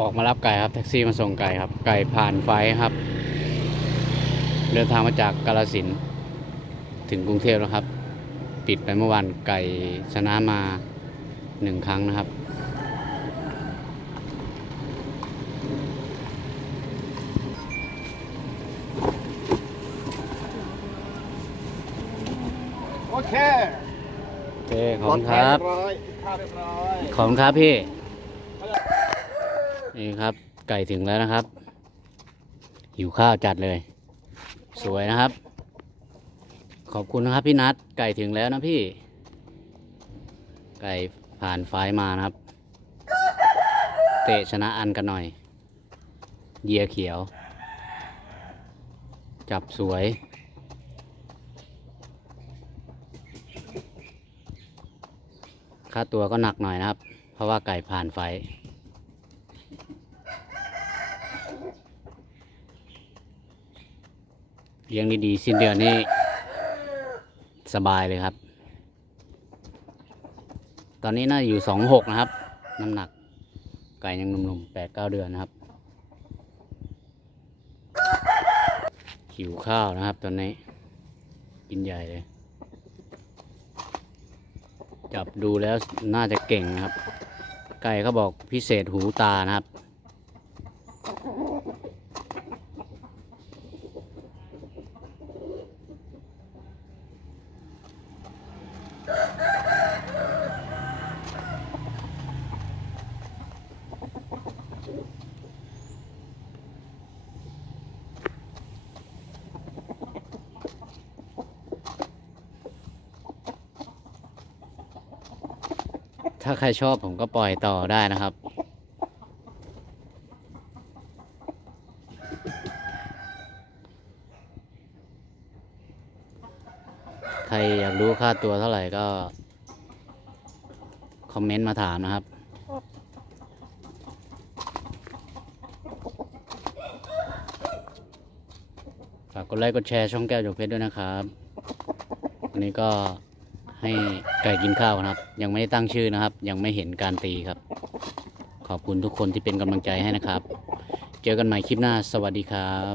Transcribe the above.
ออกมารับไก่ครับแท็กซี่มาส่งไก่ครับ ไก่ผ่านไฟครับ เดินทางมาจากกาลสินธุ์ถึงกรุงเทพแล้วครับ ปิดไปเมื่อวานไก่ชนะมาหนึ่งครั้งนะครับ โอเคโอเคขอบคุณครับปลอดภัยเรียบร้อยข้าวเรียบร้อยขอบคุณครับพี่ นี่ครับไก่ถึงแล้วนะครับ หิวข้าวจัดเลย สวยนะครับ ขอบคุณนะครับพี่นัทไก่ถึงแล้วนะพี่ ไก่ผ่านไฟมานะครับ เตะชนะอันกันหน่อยเหยียเขียว จับสวยค่าตัวก็หนักหน่อยนะครับ เพราะว่าไก่ผ่านไฟ เลี้ยงดีๆสิ้นเดือนนี่สบายเลยครับ ตอนนี้น่าอยู่สองหกนะครับ น้ำหนัก ไก่ยังหนุ่มๆแปดเก้าเดือนนะครับหิวข้าวนะครับ ตอนนี้ กินใหญ่เลย จับดูแล้วน่าจะเก่งนะครับ ไก่เขาบอกพิเศษหูตานะครับ ถ้าใครชอบผมก็ปล่อยต่อได้นะครับ ใครอยากรู้ค่าตัวเท่าไหร่ก็ คอมเมนต์มาถามนะครับ ฝากกดไลค์กดแชร์ช่องแก้วจกเพชรด้วยนะครับ วันนี้ก็ ให้ไก่กินข้าวนะครับ ยังไม่ได้ตั้งชื่อนะครับ ยังไม่เห็นการตีครับ ขอบคุณทุกคนที่เป็นกำลังใจให้นะครับ เจอกันใหม่คลิปหน้าสวัสดีครับ